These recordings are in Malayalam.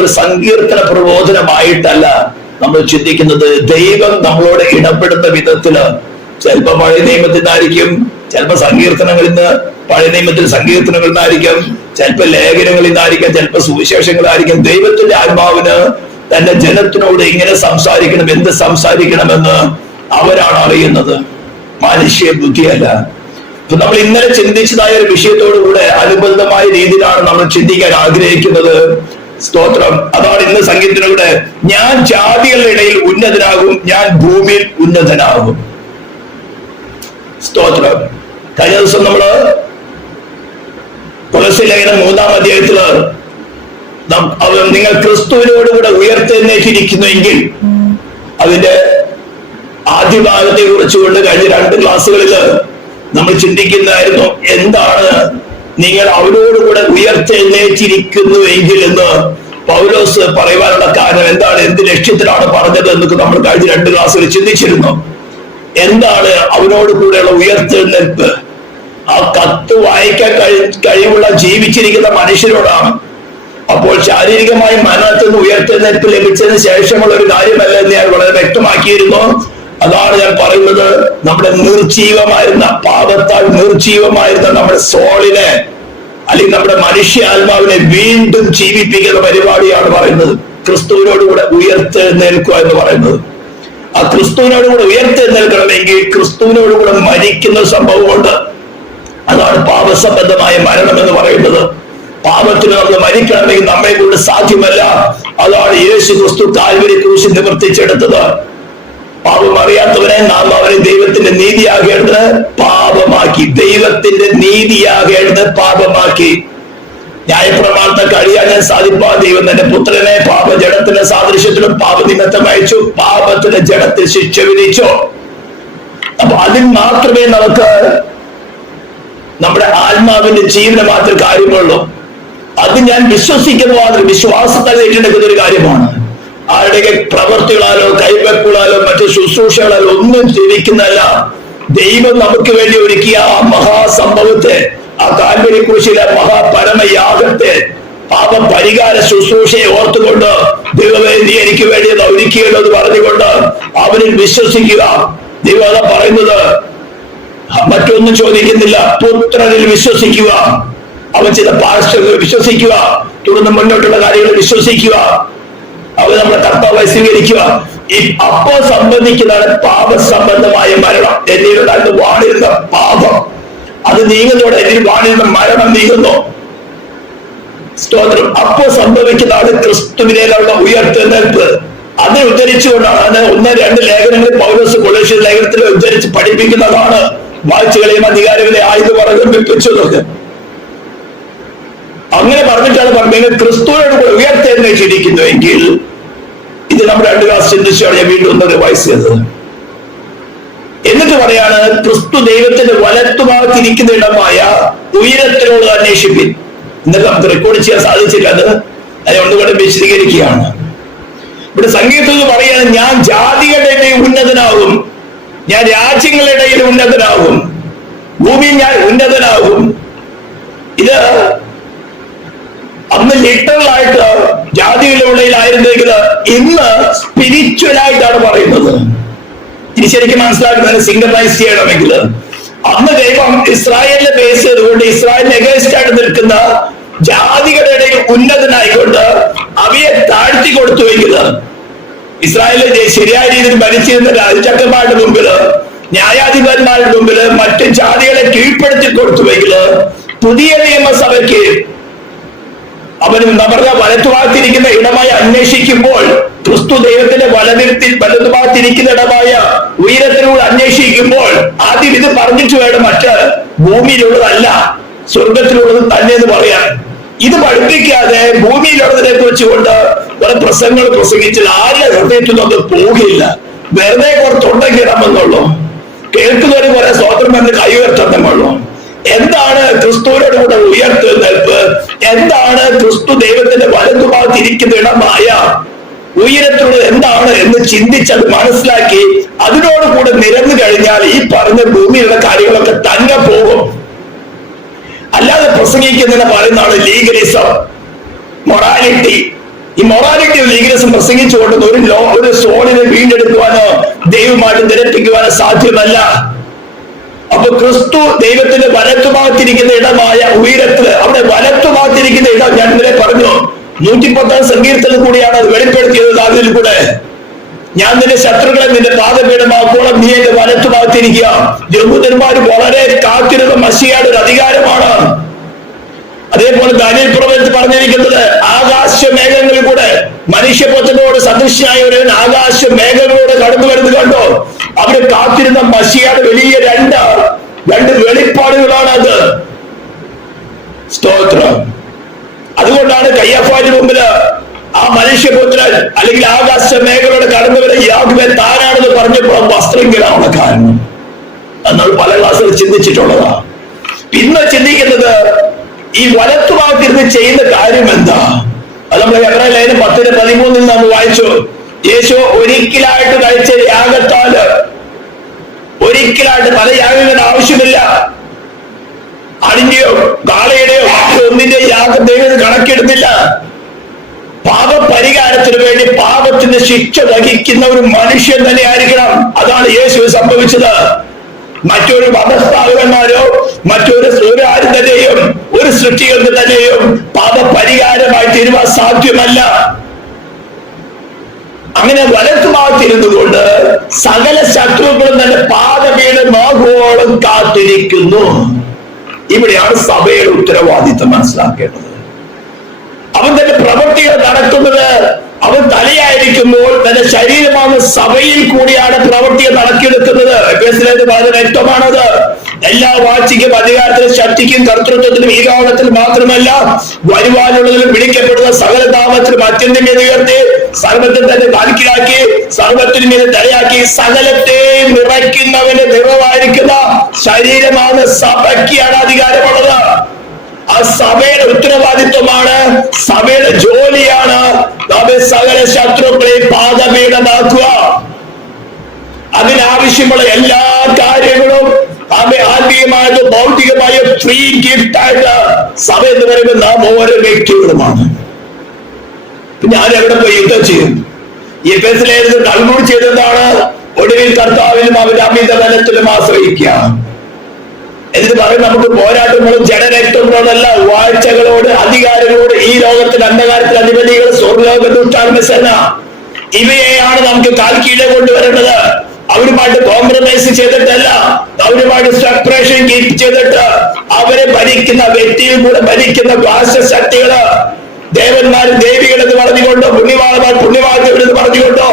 ഒരു സങ്കീർത്തന പ്രബോധനമായിട്ടല്ല നമ്മൾ ചിന്തിക്കുന്നത്. ദൈവം നമ്മളോട് ഇടപെടുന്ന വിധത്തില് ചിലപ്പോ പഴയ നിയമത്തിൽ നിന്നായിരിക്കും, ചിലപ്പോ സങ്കീർത്തനങ്ങളിൽ നിന്ന്, പഴയ നിയമത്തിൽ സങ്കീർത്തനങ്ങളിൽ നിന്നായിരിക്കും, ചിലപ്പോ ലേഖനങ്ങളിൽ നിന്നായിരിക്കും, ചിലപ്പോ സുവിശേഷങ്ങളായിരിക്കും. ദൈവത്തിന്റെ ആത്മാവിന് തന്റെ ജനത്തിനോട് എങ്ങനെ സംസാരിക്കണം, എന്ത് സംസാരിക്കണമെന്ന് അവരാണ് അറിയുന്നത്, മനുഷ്യ ബുദ്ധിയല്ല. ഇപ്പൊ നമ്മൾ ഇന്നലെ ചിന്തിച്ചതായ ഒരു വിഷയത്തോടുകൂടെ അനുബന്ധമായ രീതിയിലാണ് നമ്മൾ ചിന്തിക്കാൻ ആഗ്രഹിക്കുന്നത്. സ്തോത്രം. അതാണ് ഇന്ന് സംഗീതത്തിലൂടെ ഞാൻ ജാതികളുടെ ഇടയിൽ ഉന്നതനാകും, ഞാൻ ഭൂമിയിൽ ഉന്നതനാകും. സ്തോത്രം. കഴിഞ്ഞ ദിവസം നമ്മള് കൊലോസ്യ ലേഖനം 3-ാം അധ്യായത്തില് നിങ്ങൾ ക്രിസ്തുവിനോടുകൂടെ ഉയർത്തെഴുന്നേറ്റിരിക്കുന്നുവെങ്കിൽ അതിന്റെ ആദ്യ ഭാഗത്തെ കുറിച്ചുകൊണ്ട് കഴിഞ്ഞ 2 ക്ലാസ്സുകളില് നമ്മൾ ചിന്തിക്കുന്നതായിരുന്നു, എന്താണ് നിങ്ങൾ അവരോടുകൂടെ ഉയർത്തെഴുന്നേറ്റിരിക്കുന്നുവെങ്കിൽ എന്ന് പൗലോസ് പറയുവാനുള്ള കാരണം എന്താണ്, എന്ത് ലക്ഷ്യത്തിലാണ് പറഞ്ഞത് എന്നൊക്കെ നമ്മൾ കഴിഞ്ഞ 2 ക്ലാസ്സുകളിൽ ചിന്തിച്ചിരുന്നു. എന്താണ് അവനോട് കൂടെയുള്ള ഉയർത്തെഴുന്നേൽപ്പ്? ആ കത്ത് വായിക്കാൻ കഴിവുള്ള ജീവിച്ചിരിക്കുന്ന മനുഷ്യരോടാണ്. അപ്പോൾ ശാരീരികമായി മരണത്തിൽ നിന്ന് ഉയർത്തെഴുന്നേൽപ്പ് ലഭിച്ചതിന് ശേഷമുള്ള ഒരു കാര്യമല്ല എന്ന് ഞാൻ വളരെ വ്യക്തമാക്കിയിരുന്നു. അതാണ് ഞാൻ പറയുന്നത്, നമ്മുടെ നിർജീവമായിരുന്ന, പാപത്താൽ നിർജീവമായിരുന്ന നമ്മുടെ സോളിനെ അല്ലെങ്കിൽ നമ്മുടെ മനുഷ്യ ആത്മാവിനെ വീണ്ടും ജീവിപ്പിക്കുന്ന പരിപാടിയാണ് പറയുന്നത്. ക്രിസ്തുവിനോടുകൂടെ ഉയർത്തെഴുന്നേൽക്കുക എന്ന് പറയുന്നത്. ആ ക്രിസ്തുവിനോടുകൂടെ ഉയർത്തെഴുന്നേൽക്കണമെങ്കിൽ ക്രിസ്തുവിനോടുകൂടെ മരിക്കുന്ന സംഭവമുണ്ട്. അതാണ് പാപസംബന്ധമായ മരണം എന്ന് പറയുന്നത്. പാപത്തിന് നമ്മൾ മരിക്കണമെങ്കിൽ നമ്മെ കൊണ്ട് സാധ്യമല്ല. അതാണ് യേശു ക്രിസ്തു കാൽവരി ക്രൂശിൽ നിവർത്തിച്ചെടുത്തത്. പാപം അറിയാത്തവനെ നാം അവരെ ദൈവത്തിന്റെ നീതിയാകേണ്ടത് പാപമാക്കി, ദൈവത്തിന്റെ നീതിയാകേണ്ടത് പാപമാക്കി. ന്യായപ്രമാണത്തെ കഴിയാൻ ഞാൻ സാധിപ്പാൻ ദൈവം തന്റെ പുത്രനെ പാപജടത്തിന്റെ സാദൃശ്യത്തിലും പാപനിമിത്തം അയച്ചു, പാപത്തിന്റെ ജഡത്തിൽ ശിക്ഷ വിധിച്ചു. അപ്പൊ അതിൽ മാത്രമേ നമുക്ക് നമ്മുടെ ആത്മാവിന്റെ ജീവന് മാത്രം കാര്യമുള്ളൂ. അത് ഞാൻ വിശ്വസിക്കുന്ന മാത്രം വിശ്വാസത്താൽ ഏറ്റെടുക്കുന്ന ഒരു കാര്യമാണ്. ആരുടെ പ്രവർത്തികളാലോ കൈവെപ്പുകളാലോ മറ്റു ശുശ്രൂഷകളാലോ ഒന്നും ജീവിക്കുന്നതല്ല. ദൈവം നമുക്ക് വേണ്ടി ഒരുക്കിയ ആ മഹാസംഭവത്തെ, ആ കാൽവരി ക്രൂശിലെ മഹാപരമയാഗത്തെ, പാപ പരിഹാര ശുശ്രൂഷയെ ഓർത്തുകൊണ്ട് ദൈവമേ നീ എനിക്ക് വേണ്ടി ഒരുക്കിയല്ലോ എന്ന് പറഞ്ഞുകൊണ്ട് അവനിൽ വിശ്വസിക്കുക. ദൈവം അതാ പറയുന്നത്, മറ്റൊന്നും ചോദിക്കുന്നില്ല, പുത്രനിൽ വിശ്വസിക്കുക. അവൻ ചെയ്ത പാർശ്വങ്ങൾ വിശ്വസിക്കുക, തുടർന്ന് മുന്നോട്ടുള്ള കാര്യങ്ങൾ വിശ്വസിക്കുക, അവ നമ്മുടെ കർത്താവായി സ്വീകരിക്കുക. അപ്പോൾ സംബന്ധിക്കുന്നതാണ് പാപസംബന്ധമായ മരണം. എന്നിലുണ്ടായിരുന്നു വാണിരുന്ന പാപം, അത് നീങ്ങുന്നതോടെ എന്നിൽ വാണിരുന്ന മരണം നീങ്ങുന്നു. സ്തോത്രം. അപ്പോൾ സംഭവിക്കുന്നതാണ് ക്രിസ്തുവിനുള്ള ഉയർത്തെഴുന്നേൽപ്പ്. അതിനെ ഉദ്ധരിച്ചുകൊണ്ടാണ് 1-2 ലേഖനങ്ങളിൽ പൗലോസ് കൊലോസ്യ ലേഖനത്തിൽ ഉദ്ധരിച്ച് പഠിപ്പിക്കുന്നതാണ്. വാഴ്ചകളെയും അധികാരങ്ങളെയും ആയുധ വർഗം വെപ്പിച്ചതൊക്കെ അങ്ങനെ പറഞ്ഞിട്ടാണ് പറഞ്ഞത് ക്രിസ്തുവിനോട് കൂടെ ഉയർത്തെഴുന്നേറ്റിരിക്കുന്നുവെങ്കിൽ. ഇത് നമ്മൾ 2 ക്ലാസ് ചിന്തിച്ചാണ് ഞാൻ വീണ്ടും ഒന്ന് റിവൈസ് ചെയ്തത്. എന്നിട്ട് പറയാണ്, ക്രിസ്തു ദൈവത്തിന്റെ വലത്തുഭാഗത്തിരിക്കുന്ന ഇടമായ ഉയരത്തിലുള്ള അന്വേഷിപ്പിൻ. ഇന്നത്തെ നമുക്ക് റെക്കോർഡ് ചെയ്യാൻ സാധിച്ചില്ല, അത് ഒന്നുകൂടെ വിശദീകരിക്കുകയാണ്. ഇവിടെ സംഗീതത്തിൽ പറയാണ്, ഞാൻ ജാതികളുടെ ഇടയിൽ ഉന്നതനാകും, ഞാൻ രാജ്യങ്ങളുടെ ഇടയിൽ ഉന്നതനാകും, ഭൂമിയിൽ ഞാൻ ഉന്നതനാകും. ഇത് അന്ന് ലിറ്ററലായിട്ട് ജാതികളുടെ ഉള്ളിലായിരുന്നെങ്കിൽ ഇന്ന് സ്പിരിച്വലായിട്ടാണ് പറയുന്നത്. ഇനി ശരിക്കും മനസ്സിലാക്കുന്നതിന് സിംഗറൈസ് ചെയ്യണമെങ്കിൽ അന്ന് ദൈവം ഇസ്രായേലിനെ ബേസ് ചെയ്തുകൊണ്ട് ഇസ്രായേലിന് എഗൈൻസ്റ്റ് ആയിട്ട് നിൽക്കുന്ന ജാതികളുടെ ഇടയിൽ ഉന്നതനായിക്കൊണ്ട് അവയെ താഴ്ത്തി കൊടുത്തുവെങ്കിൽ, ഇസ്രായേലിനെ ശരിയായ രീതിയിൽ ഭരിച്ചിരുന്ന രാജാക്കന്മാരുടെ മുമ്പില്, ന്യായാധിപന്മാരുടെ മുമ്പില് മറ്റു ജാതികളെ കീഴ്പ്പെടുത്തി കൊടുത്തുവെങ്കിൽ, പുതിയ നിയമസഭയ്ക്ക് അവന് നമ്മുടെ വലത്തുഭാഗത്തിരിക്കുന്ന ഇടമായി അന്വേഷിക്കുമ്പോൾ, ക്രിസ്തു ദൈവത്തിന്റെ വലതുഭാഗത്തിരിക്കുന്ന ഇടമായ ഉയരത്തിലൂടെ അന്വേഷിക്കുമ്പോൾ ആദ്യം ഇത് പറഞ്ഞിട്ട് വേണം മറ്റ് ഭൂമിയിലുള്ളതല്ല സ്വർഗത്തിലുള്ളത് തന്നെ എന്ന് പറയാൻ. ഇത് പഠിപ്പിക്കാതെ ഭൂമിയിലുള്ളതിനെ കുറിച്ചുകൊണ്ട് കുറെ പ്രസംഗങ്ങൾ പ്രസംഗിച്ചാൽ ആരുടെ ഹൃദയത്തിൽ അത് പോകില്ല. വെറുതെ കുറച്ചുണ്ടെങ്കിടാമെന്നുള്ളൂ, കേൾക്കുന്നവര് കുറെ സ്വതന്ത്രം എന്ന് കൈ ഉയർത്തുന്നുള്ളൂ. എന്താണ് ക്രിസ്തുവിനോട് കൂടെ ഉയർത്തെഴുന്നേൽപ്പ്? എന്താണ് ക്രിസ്തു ദൈവത്തിന്റെ വലതുഭാഗത്തിരിക്കുന്ന ഇടമായ ഉയരത്തിലുള്ള എന്താണ് എന്ന് ചിന്തിച്ചത് മനസ്സിലാക്കി അതിനോട് കൂടെ നിരന്നു കഴിഞ്ഞാൽ ഈ പറഞ്ഞ ഭൂമിയിലുള്ള കാര്യങ്ങളൊക്കെ തന്നെ പോകും. അല്ലാതെ പ്രസംഗിക്കുന്നതിന് പറയുന്നതാണ് ലീഗലിസം, മൊറാലിറ്റി, ഈ മൊറാലിറ്റി ലീഗലിസം പ്രസംഗിച്ചുകൊണ്ടുന്ന ഒരു സോളിനെ വീണ്ടെടുക്കുവാനോ ദൈവമായിട്ട് നിരപ്പിക്കുവാനോ സാധ്യമല്ല. അപ്പൊ ക്രിസ്തു ദൈവത്തിന്റെ വലത്തുഭാഗത്തിരിക്കുന്ന ഇടമായ ഉയരത്തില്, അവിടെ വലത്തുഭാഗത്തിരിക്കുന്ന ഇടം ഞാൻ ഇന്നലെ പറഞ്ഞു, 110 സങ്കീർത്തനം കൂടിയാണ് അത് വെളിപ്പെടുത്തിയത് ദാവീദിൽ കൂടെ. ഞാൻ നിന്റെ ശത്രുക്കളെ നിന്റെ പാദപീഠമാക്കോളം നീ എന്റെ വലത്തുഭാഗത്തിരിക്കുക. യഹൂദന്മാർ വളരെ കാത്തിരുന്ന മശിഹയുടെ ഒരു അധികാരമാണ്. അതേപോലെ ദാനിയേൽ പ്രവചനത്തിൽ പറഞ്ഞിരിക്കുന്നത് ആകാശ മേഘങ്ങളിൽ കൂടെ മനുഷ്യപുത്രനോട് സദൃശനായ ഒരു ആകാശ മേഘങ്ങളോട് കടന്നു വരുന്നത് കണ്ടോ. അവര് കാത്തിരുന്ന മശിഹയുടെ വലിയ രണ്ട് വെളിപ്പാടുകളാണ് അത്. സ്തോത്രം. അതുകൊണ്ടാണ് കയ്യഫാന്റെ മുമ്പില് ആ മനുഷ്യപുത്രൻ അല്ലെങ്കിൽ ആകാശ മേഖലയോട് കടന്നു വരെ യാഹ്വേ താനാണെന്ന് പറഞ്ഞപ്പോൾ വസ്ത്രം കീഴാനുള്ള കാരണം. നമ്മൾ പല ക്ലാസ്സിൽ ചിന്തിച്ചിട്ടുള്ളതാ. ഇന്ന് ചിന്തിക്കുന്നത് ഈ വലത്തുഭാഗത്തിരുന്ന് ചെയ്യുന്ന കാര്യം എന്താ? അത് നമ്മൾ എബ്രായ ലേഖനം 10:13 നമ്മൾ വായിച്ചു. യേശു ഒരിക്കലായിട്ട് കഴിച്ച യാഗത്താല്, ഒരിക്കലായിട്ട് പല യാഗങ്ങളുടെ ആവശ്യമില്ല. അടിന്റെയോ കാളയുടെയോ ഒന്നിന്റെ യാഗം ദൈവം കണക്കെടുത്തില്ല. പാപപരിഹാരത്തിന് വേണ്ടി പാപത്തിന് ശിക്ഷ വഹിക്കുന്ന ഒരു മനുഷ്യൻ തന്നെ ആയിരിക്കണം. അതാണ് യേശു സംഭവിച്ചത്. മറ്റൊരു മതസ്ഥാപകന്മാരോ മറ്റൊരു ആരും തന്നെയും ഒരു സൃഷ്ടികൾക്ക് തന്നെയും പാപപരിഹാരമായി തീരുവാൻ സാധ്യമല്ല. അങ്ങനെ വലത്തുഭാഗത്തിരുന്നു കൊണ്ട് സകല ശത്രുക്കളും തന്നെ പാദപീഠമാകുവോളം കാത്തിരിക്കുന്നു. ഇവിടെയാണ് സഭയുടെ ഉത്തരവാദിത്വം മനസ്സിലാക്കേണ്ടത്. അവൻ തന്റെ പ്രവൃത്തികൾ നടത്തുന്നത് അവൻ തലയായിരിക്കുമ്പോൾ തന്റെ ശരീരമാണ് സഭയിൽ കൂടിയാണ് പ്രവൃത്തിയെ നടക്കിയെടുക്കുന്നത്. വളരെ വ്യക്തമാണത്. എല്ലാ വാഴ്ചയ്ക്കും അധികാരത്തിലും ശക്തിക്കും കർത്തൃത്വത്തിനും ഈ ലോകത്തിൽ മാത്രമല്ല വരുവാനുള്ളതിലും വിളിക്കപ്പെടുന്ന സകല നാമത്തിലും അത്യന്തം മീത് ഉയർത്തി സർവത്തിൽ തന്നെ താൽക്കിലാക്കി സർവത്തിനും മീത് തലയാക്കി സകലത്തെയും നിറയ്ക്കുന്നവന്റെ നിറവായിരിക്കുന്ന ശരീരമാണ് സഭയ്ക്കാണ് അധികാരമുള്ളത്. ആ സഭയുടെ ഉത്തരവാദിത്വമാണ്, സഭയുടെ ജോലിയാണ് സകല ശത്രുക്കളെ പാദപീഠമാക്കുക. അതിനാവശ്യമുള്ള എല്ലാ കാര്യങ്ങളും ആത്മീയമായിട്ട് ഭൗതികമായ ഫ്രീ ഗിഫ്റ്റ് ആയിട്ട് സഭ എന്ന് പറയുമ്പോൾ നാം ഓരോ വ്യക്തികളുമാണ്. ഞാൻ എവിടെ പോയി യുദ്ധം ചെയ്യും? എഫെസിലേത് കൺക്ലൂഡ് ചെയ്തതാണ്, ഒടുവിൽ കർത്താവിലും അവന്റെ അമിത ബലത്തിലും ആശ്രയിക്കുക. എന്നിട്ട് പറയും നമുക്ക് പോരാട്ടങ്ങളും ജനരക്തങ്ങളോടല്ല, വാഴ്ചകളോട്, അധികാരങ്ങളോട്, ഈ ലോകത്തിന്റെ അന്ധകാരത്തിൽ അധിപതികൾ, സ്വർഗ്ഗലോക ദുഷ്ടാത്മസേന, ഇവയെയാണ് നമുക്ക് കാൽക്കീഴെ കൊണ്ടുവരേണ്ടത്. അവരുമായിട്ട് കോംപ്രമൈസ് ചെയ്തിട്ടല്ല, അവരുമായിട്ട് സെപ്പറേഷൻ കീപ്പ് ചെയ്തിട്ട് അവരെ ഭരിക്കുന്ന വ്യക്തിയിൽ കൂടെ ഭരിക്കുന്ന ഭാഷശക്തികള്, ദേവന്മാരും ദേവികളെന്ന് പറഞ്ഞുകൊണ്ടോ പുണ്യവാളന്മാർ പുണ്യവാദികളെന്ന് പറഞ്ഞുകൊണ്ടോ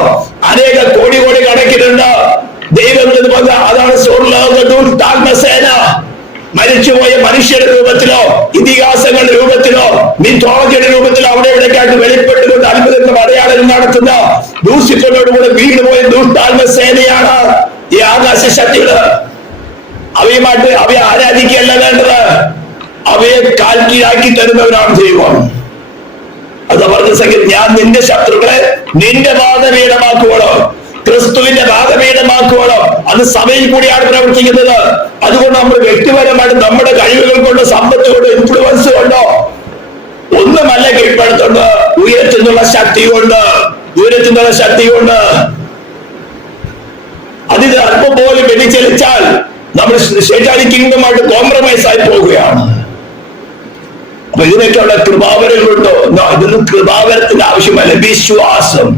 അനേക കോടി കണക്കിലുണ്ട്. ദൈവങ്ങളെന്ന് പറഞ്ഞാൽ അതാണ് സ്വർഗ്ഗലോക ദുഷ്ടാത്മസേന. മരിച്ചുപോയ മനുഷ്യരുടെ രൂപത്തിലോ ഇതിഹാസങ്ങളുടെ രൂപത്തിലോ മിത്തോളജിയുടെ രൂപത്തിലോ അവിടെ ഇവിടേക്കായിട്ട് വെളിപ്പെട്ടുകൊണ്ട് അത്ഭുതങ്ങളും അടയാളങ്ങൾ നടത്തുന്ന ലൂസിഫറിനോടുകൂടെ വീണുപോയ ദുഷ്ടാത്മസേനയാണ് ഈ ആകാശ ശക്തികള്. അവയെ ആരാധിക്കുകയല്ല വേണ്ടത്, അവയെ കാൽക്കീഴാക്കി തരുന്നവരാണ് ദൈവം. അത് പറഞ്ഞ സംഗതി, ഞാൻ നിന്റെ ശത്രുക്കളെ നിന്റെ പാദപീഠമാക്കുവോളോ, ക്രിസ്തുവിന്റെ പാദപീഠമാക്കുവോളോ. അത് സഭയിൽ കൂടിയാണ് പ്രവർത്തിക്കുന്നത്. അതുകൊണ്ട് നമ്മൾ വ്യക്തിപരമായിട്ട് നമ്മുടെ കഴിവുകൾ കൊണ്ട്, സമ്പത്ത് കൊണ്ട്, ഇൻഫ്ലുവൻസ് കൊണ്ടോ ഒന്നുമല്ല കീഴ്പ്പെടുത്തുണ്ട്. ഉയരത്തിനുള്ള ശക്തി കൊണ്ട് അതിന് അല്പം പോലും വ്യതിചലിച്ചാൽ നമ്മൾ ശേഷാദി കിങ്ഡമായിട്ട് കോംപ്രമൈസ് ആയി പോവുകയാണ്. അപ്പൊ ഇതിനൊക്കെ അവിടെ കൃപാവരങ്ങളുണ്ടോ? ഇതൊന്നും കൃപാവരത്തിന്റെ ആവശ്യമല്ല, വിശ്വാസം.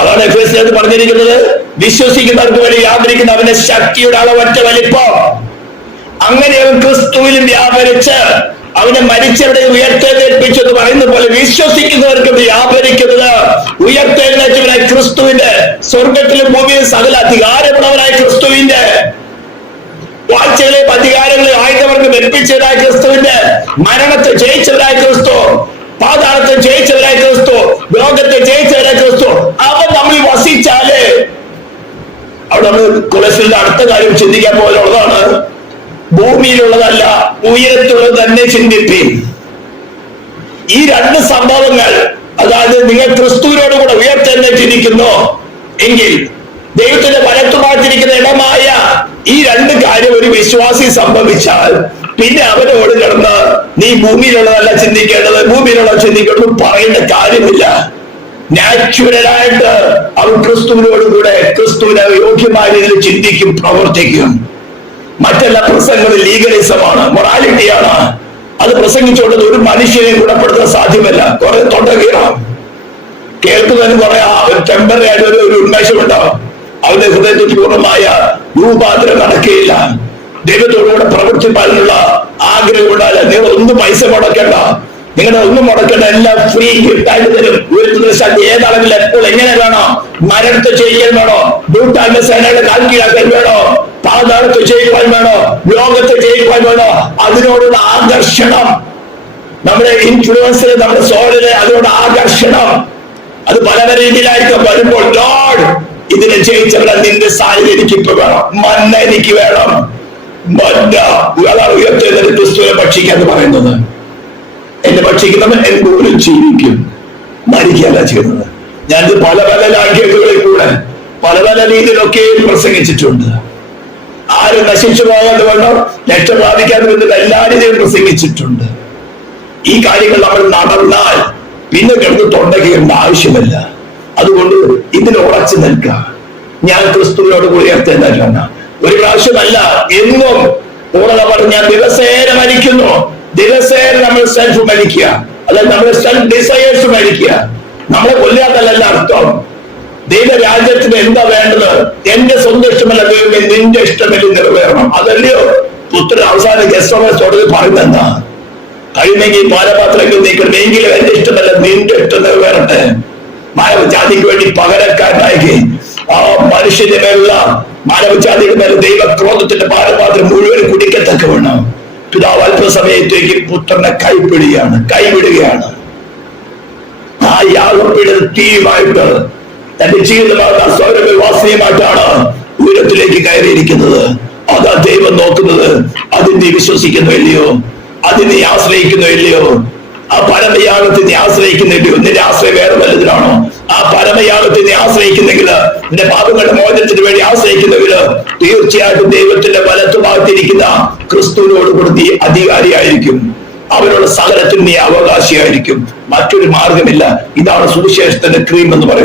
അതാണ് എഫേസ്യർ പറഞ്ഞിരിക്കുന്നത്, വിശ്വസിക്കുന്നവർക്ക് വേണ്ടി വ്യാപരിക്കുന്ന അവന്റെ ശക്തിയുടെ അളവറ്റ വലിപ്പം. അങ്ങനെ അവൻ ക്രിസ്തുവിലും വ്യാപരിച്ച് അവനെ മരിച്ചവരെ ഉയർത്തെഴുന്നേൽപ്പിച്ചു എന്ന് പറയുന്ന പോലെ വിശ്വസിക്കുന്നവർക്ക് വ്യാപരിക്കുന്നത് ഉയർത്തെഴുന്നേറ്റവനായ ക്രിസ്തുവിന്റെ, സ്വർഗത്തിലും ഭൂമിയിലും സകല അധികാരമുള്ളവനായ ക്രിസ്തുവിന്റെ, വാഴ്ചകളെയും അധികാരങ്ങളെയും ആയുധവർക്ക് വെപ്പിച്ചവരായ ക്രിസ്തുവിന്റെ, മരണത്തെ ജയിച്ചവരായ ക്രിസ്തു, പാതാളത്തെ ജയിച്ചവരായ ക്രിസ്തു, ലോകത്തെ ജയിച്ചവരായ ക്രിസ്തു, അവൻ നമ്മൾ വസിച്ചാലേ അവിടെ നമ്മൾ കൊലസ്ട്രോളിന്റെ അടുത്ത കാര്യം ചിന്തിക്കാൻ പോലുള്ളതാണ്. ഭൂമിയിലുള്ളതല്ല, ഉയരത്തുള്ളത് തന്നെ ചിന്തിപ്പീൻ. ഈ രണ്ട് സംഭവങ്ങൾ, അതായത് നിങ്ങൾ ക്രിസ്തുവിനോട് കൂടെ ഉയർത്തെഴുന്നേറ്റിരിക്കുന്നു എങ്കിൽ ദൈവത്തിന്റെ വലത്തുഭാഗത്തിരിക്കുന്ന ഇടമായ ഈ രണ്ട് കാര്യം ഒരു വിശ്വാസി സംഭവിച്ചാൽ പിന്നെ അവനോട് കിടന്ന് നീ ഭൂമിയിലുള്ളതല്ല ചിന്തിക്കേണ്ടത്, ഭൂമിയിലുള്ള ചിന്തിക്കേണ്ടത് പറയേണ്ട കാര്യമില്ല. നാച്ചുറലായിട്ട് അവൻ ക്രിസ്തുവിനോടുകൂടെ ക്രിസ്തുവിനെ യോഗ്യമായ രീതിയിൽ ചിന്തിക്കും, പ്രവർത്തിക്കും. മറ്റെല്ലാ പ്രസംഗങ്ങളും ലീഗലിസമാണ്, മൊറാലിറ്റിയാണ്. അത് പ്രസംഗിച്ചുകൊണ്ട് ഒരു മനുഷ്യനെ ഗുണപ്പെടുത്താൻ സാധ്യമല്ല. കുറെ തൊണ്ടകീറാം, കേൾക്കുന്നതിന് കുറെ ടെമ്പററി ആയിട്ട് ഒരു ഉന്മേഷം ഉണ്ടാവും. അവന്റെ ഹൃദയത്തിൽ പൂർണ്ണമായ രൂപാന്തരം നടക്കുകയില്ല. ദൈവത്തോടുകൂടെ പ്രവർത്തിപ്പാനുള്ള ആഗ്രഹം ഉണ്ടാവില്ല. നിങ്ങൾ ഒന്നും പൈസ മുടക്കേണ്ട, നിങ്ങളുടെ ഒന്നും മുടക്കേണ്ട, എല്ലാം ഫ്രീ ഗിഫ്റ്റായിട്ട് തരും. ഉയർത്തുന്ന ശക്തി ഏതാണെങ്കിൽ എപ്പോൾ എങ്ങനെ വേണോ, മരണത്തെ ചെയ്യിക്കാൻ വേണോ, ഭൂട്ടാന്റെ സേനയുടെ കാൽക്കീഴാക്കാൻ വേണോ, പാതാളത്തെ ചെയ്യുവാൻ വേണോ, ലോകത്തെ ചെയ്യുവാൻ വേണോ, അതിനോടുള്ള ആകർഷണം, നമ്മുടെ ഇൻഫ്ലുവൻസിന്, നമ്മുടെ സോളിന് അതിനോട് ആകർഷണം, അത് പല പല രീതിയിലായിരിക്കും. വരുമ്പോൾ ലോർഡ് ഇതിനെ ജയിച്ചവരെ നിന്റെ സാന്നിധ്യം എനിക്ക് ഇപ്പൊ വേണം, മന്ന എനിക്ക് വേണം, മന്ന. അതാണ് ഉയർത്തുന്നത് ക്രിസ്തുവിനെ ഭക്ഷിക്കാന്ന് പറയുന്നത്. എന്നെ ഭക്ഷിക്കുന്നവൻ എന്തോരം ജീവിക്കും, മരിക്കല്ല ചെയ്യുന്നത്. ഞാനിത് പല പല ലാഘ്യതകളിൽ കൂടെ പല പല രീതിയിലൊക്കെ പ്രസംഗിച്ചിട്ടുണ്ട്. ആരും നശിച്ചു പോകാതെ വേണോ, രക്ഷ പ്രാപിക്കാതെ വേണ്ടി എല്ലാ രീതിയിലും പ്രസംഗിച്ചിട്ടുണ്ട്. ഈ കാര്യങ്ങൾ നമ്മൾ നടന്നാൽ പിന്നെ കിടന്ന് തൊണ്ടക്കേണ്ട ആവശ്യമില്ല. അതുകൊണ്ട് ഇതിന് ഉറച്ചു നിൽക്കുക. ഞാൻ ക്രിസ്തുവിനോട് കൂടി ഉയർത്തേണ്ടല്ല, ഒരു പ്രാവശ്യമല്ല, എന്നും ഉറങ്ങ പറഞ്ഞ് ഞാൻ ദിവസേന മരിക്കുന്നു. ദിവസേന നമ്മൾ സെൽഫ് മരിക്കുക, അതായത് നമ്മുടെ സെൽഫ് ഡിസയേഴ്സ് മരിക്കുക. നമ്മളെ കൊല്ലാത്തല്ല അർത്ഥം. ദൈവരാജ്യത്തിന് എന്താ വേണ്ടത്? എന്റെ സ്വന്തം ഇഷ്ടമല്ല ദൈവമേ, നിന്റെ ഇഷ്ടമല്ല നിറവേറണം. അതല്ലയോ പുത്രൻ അവസാന ഗസ്തോട് പറയുന്നത് എന്താ? കഴിയുമെങ്കിൽ പാലപാത്രങ്ങൾ നീക്കണമെങ്കിലും എന്റെ ഇഷ്ടമല്ല നിന്റെ ഇഷ്ടം നിറവേറട്ടെ. മാനവജാതിക്ക് വേണ്ടി പകരക്കാരനായി ആ മനുഷ്യന്റെ മേലുള്ള മാനവജാതിയുടെ മേലെ ദൈവക്രോധത്തിന്റെ പാലപാത്രം മുഴുവൻ കുടിക്കത്തക്ക വേണം. പിതാവ് അല്പസമയത്തേക്ക് പുത്രനെ കൈവിടുകയാണ്. ആ യാഗപ്പീഠ തീയുമായിട്ട് തന്റെ ജീവിതമാകുന്ന സൗരഭ്യവാസനയുമായിട്ടാണ് ഉയരത്തിലേക്ക് കയറിയിരിക്കുന്നത്. അതാ ദൈവം നോക്കുന്നത്. അതിൽ നീ വിശ്വസിക്കുന്നോ ഇല്ലയോ? അതിൽ നീ ആശ്രയിക്കുന്നോ ഇല്ലയോ? ആ പരമയാഗത്തെ നീ ആശ്രയിക്കുന്നില്ലയോ? നിന്റെ ആശ്രയം വേറെ വലുതിനാണോ? ആ പരമയാഗത്തെ നീ ആശ്രയിക്കുന്നെങ്കിൽ, നിന്റെ പാപങ്ങളുടെ മോചനത്തിന് വേണ്ടി ആശ്രയിക്കുന്നെങ്കിൽ, തീർച്ചയായിട്ടും ദൈവത്തിന്റെ വലത്തുഭാഗത്തിരിക്കുന്ന ക്രിസ്തുവിനോട് കൂടി നീ അധികാരിയായിരിക്കും. അവരുടെ സകലത്തിൽ നീ അവകാശിയായിരിക്കും. മറ്റൊരു മാർഗമില്ല. ഇതാണ് സുവിശേഷത്തിന്റെ ക്രീം എന്ന് പറയുന്നത്.